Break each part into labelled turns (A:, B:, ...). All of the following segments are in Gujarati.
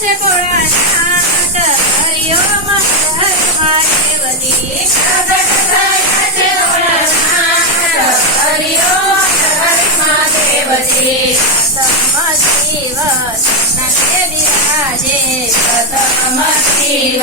A: છે પુરાણ શાંત હરિયો મહાદેવજી
B: પ્રગટ થાય છે પુરાણ શાંત હરિયો મહાદેવજી
A: પ્રથમ શિવ નટે વિરાજે
B: પ્રથમ શિવ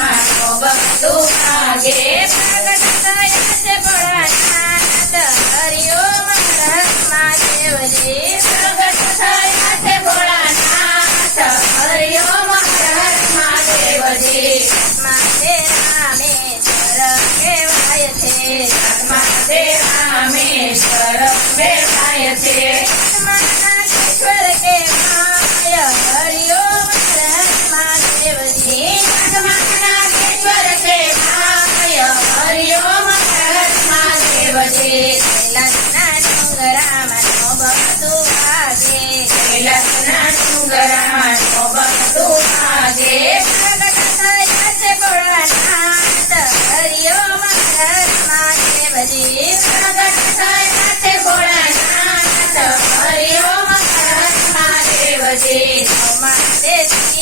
A: છે
B: રામેશ્વર બેઠાય છે.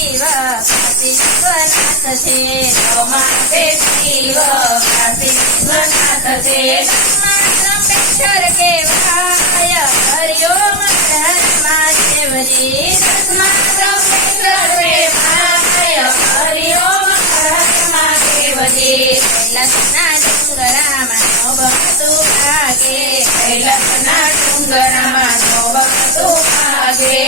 A: શિવ કાશીશ્વરનાથ છે
B: રમા શિવ કાશીશ્વરનાથ છે
A: રમાશંકર કેવાય હરિઓમ
B: હરમાદેવજી રમાશંકર કેવાય હરિઓમ હરમાદેવજી
A: લસના ડુંગરામાં નોબતું ભાગે લસના ડુંગરામાં નોબતું ભાગે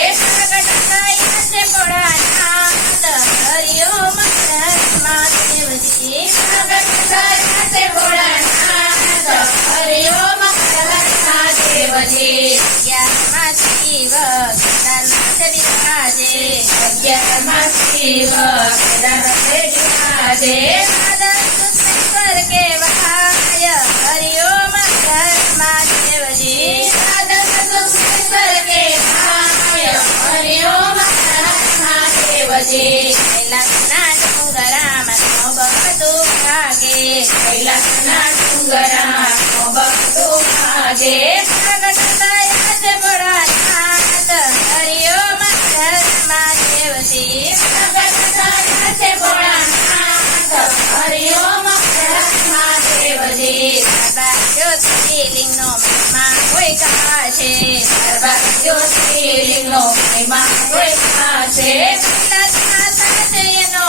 A: શિવ કેદારનાથ બિરાજે
B: અજ્ઞામાં શિવ કેદારનાથ બિરાજે
A: છે સર્વાગ્યો શ્રીનો મહિમા
B: કૃષ્ણ છે
A: તત્મા સાચયનો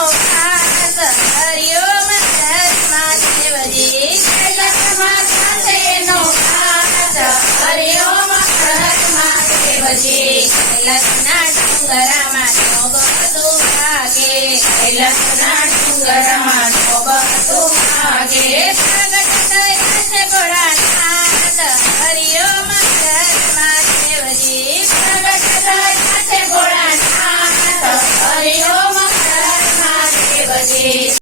A: ભાગે